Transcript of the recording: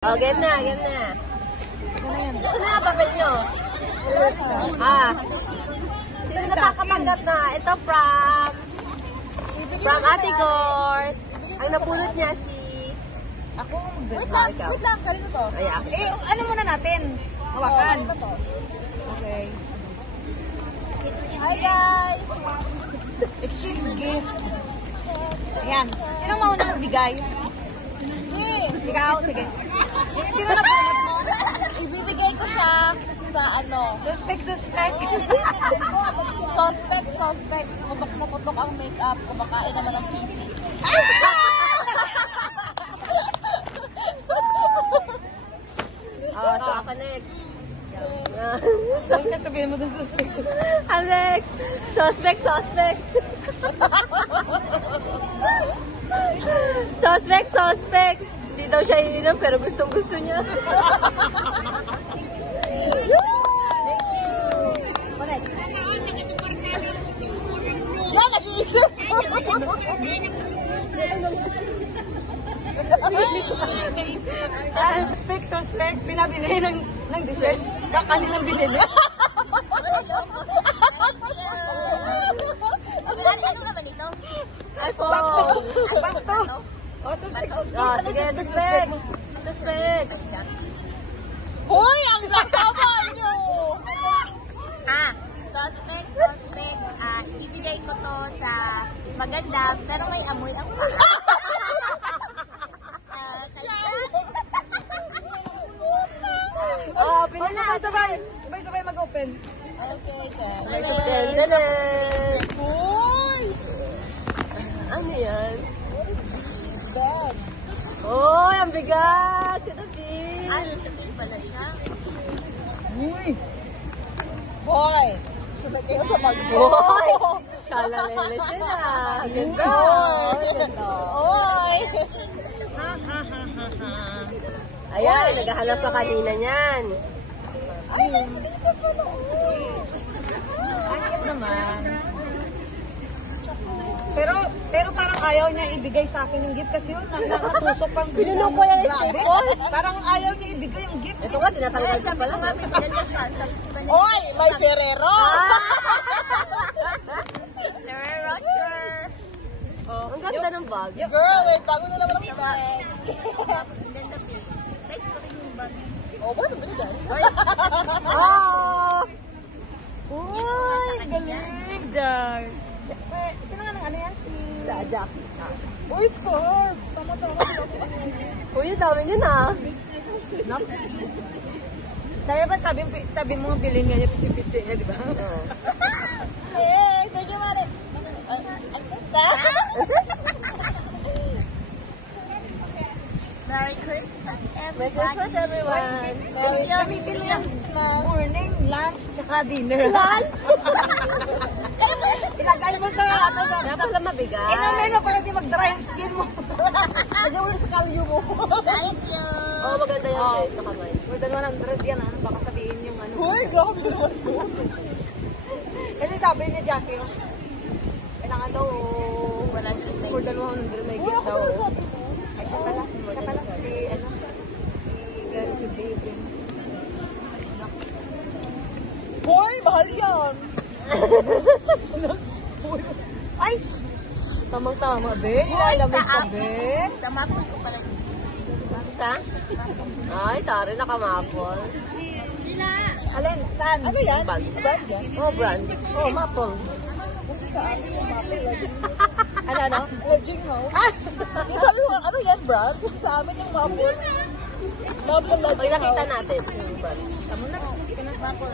Oh, game na, game na. Ano na papel nyo? Sino nakakatanggap na? Ito from Ate Gors. Ang napulot niya si... Ako, wait lang, kanino to? Ayan. Ano muna natin? Hawakan. Okay. Hi guys! Exchange gift. Ayan. Sino mauna magbigay? Ikaw, sige. Sino na punot mo? Ibibigay ko siya sa ano? Suspect. Putok na putok ang makeup. Kumakain naman ng TV. So ako next. Saan ka sabihin mo dun suspect? Alex! Suspect! Hindi daw siya ininom pero gustong-gusto niya. Yan, nag-iisip! Suspect, pinabili ng dessert. Kanilang binili. Ano naman ito? Ay po! Bakto! Oh, suspect. Sige, suspect! Hoy, ang lasaban nyo! Suspect. Ibigay ko to sa maganda, pero may amoy ang paa. Pinili na sabay mag-open. Okay, Jen. Hoy! Ano yan? Bag. Oh, ang bigat! Ito, Pin! Sabi pala siya. Uy! Boy! Sugat kayo sa mag-boy! Hoy! Shalalele siya na! Ganda! Oy! Ayan, naghahanap pa kanina niyan. Ay, may sinisip ko na. Ayos naman. Pero parang ayaw niya ibigay sa akin yung gift kasi yun, nakatusok pang Pinunok ko lang yung grabe. staple. Parang ayaw niya ibigay yung gift. Ito nga, tinatanggal siya pala. Oy, may Ferrero! Ang ganda ng bag. Girl, wait, bago na naman ang bag. Oh, ba? Nabili dahil? Oh! Uy, galing, Jar. Sino nga ng ano yan? Si... Jackie. Uy, scarf! Tama. Uy, ang dami niya na. Kaya ba sabi mo bilhin nga niya pitsi-pitsi niya, di ba? Oo. Eh, sige mare. Merry Christmas, Merry everybody. Christmas, everyone. Kami bilhin morning, lunch, tsaka dinner. Lunch? Ilagay mo sa ano sa... Dapat lang mabigat. Inamin mo para di mag-dry ang skin mo. Lagyan mo sa kalyo mo. Thank you. Oo, maganda yan sa kamay. More than 100 yan ha. Baka sabihin yung ano. Uy, grabe naman to. Kasi sabi niya Jackie, kailangan daw Wala siya. more than 100 na gift daw. Ay, siya pala si ano, si Baby. Boy, mahal yan! Ay! Tamang-tama, be. Nilalamig ka, be. Sa mapos ko pala. Sa? Ay, tari, nakamapol. Alin? Saan? Ano yan? Bag. Brand yan? Oh, brand. Oh, mapol. Saan? Ano? Legend mo? Sabi mo, ano yan, brand? Sa amin yung mapol. Mapol legend. Pag nakita natin yung brand. Tama na. Mapos.